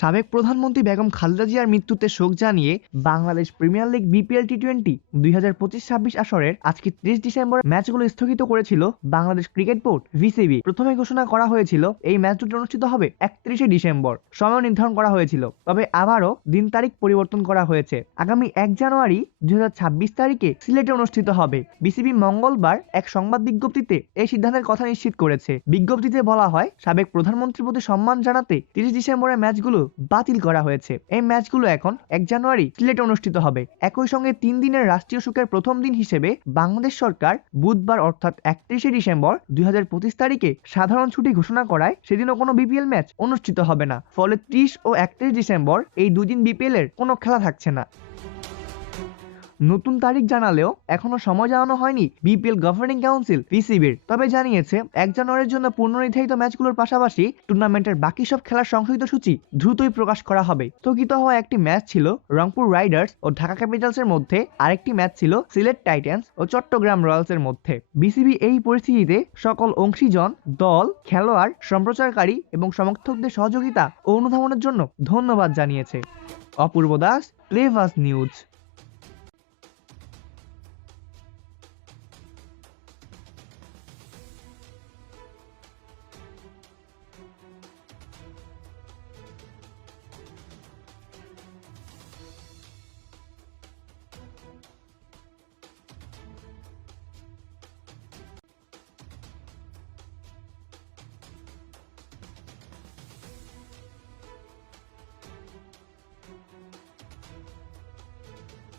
সাবেক প্রধানমন্ত্রী বেগম খালেদা জিয়ার মৃত্যুতে শোক জানিয়ে বাংলাদেশ প্রিমিয়ার লিগ বিপিএল টি-20 2025-26 আসরের আজকে 30 ডিসেম্বর ম্যাচগুলো স্থগিত করেছিল বাংলাদেশ ক্রিকেট বোর্ড বিসিবি। প্রথমে ঘোষণা করা হয়েছিল এই ম্যাচ দুটি অনুষ্ঠিত হবে 31শে ডিসেম্বর, সময় নির্ধারণ করা হয়েছিল, তবে আবারও দিন তারিখ পরিবর্তন করা হয়েছে। আগামী 1 জানুয়ারি 2026 তারিখে সিলেটে অনুষ্ঠিত হবে। বিসিবি মঙ্গলবার এক সংবাদ বিজ্ঞপ্তিতে এই সিদ্ধান্তের কথা নিশ্চিত করেছে। বিজ্ঞপ্তিতে বলা হয়, সাবেক প্রধানমন্ত্রীর প্রতি সম্মান জানাতে 30 ডিসেম্বরের ম্যাচগুলো বাতিল করা হয়েছে। এই ম্যাচগুলো এখন 1 জানুয়ারি সিলেটে অনুষ্ঠিত হবে। একই সঙ্গে 3 দিনের রাষ্ট্রীয় শোকের প্রথম দিন হিসেবে বাংলাদেশ সরকার বুধবার অর্থাৎ 31শে ডিসেম্বর 2025 তারিখে সাধারণ ছুটি ঘোষণা করায় সেদিনও কোনো বিপিএল ম্যাচ অনুষ্ঠিত হবে না। ফলে 30 ও 31 ডিসেম্বর এই দুদিন বিপিএল এর কোনো খেলা থাকছে না। নতুন তারিখ জানালেও এখনো সময় জানানো হয়নি বিপিএল গভর্নিং কাউন্সিল বিসিবির। তবে জানিয়েছে 1 জানুয়ারির জন্য পূর্বনির্ধারিত ম্যাচগুলোর পাশাপাশি টুর্নামেন্টের বাকি সব খেলার সংশোধিত সূচি দ্রুতই প্রকাশ করা হবে। স্থগিত হওয়া একটি ম্যাচ ছিল রংপুর রাইডার্স ও ঢাকা ক্যাপিটালসের মধ্যে, আরেকটি ম্যাচ ছিল সিলেট টাইটান্স ও চট্টগ্রাম রয়্যালসের মধ্যে। বিসিবি এই পরিস্থিতিতে সকল অংশীজন, দল, খেলোয়াড়, সম্প্রচারকারী এবং সমর্থকদের সহযোগিতা ও অনুধাবনের জন্য ধন্যবাদ জানিয়েছে। অপূর্ব দাস, প্লেভাস নিউজ।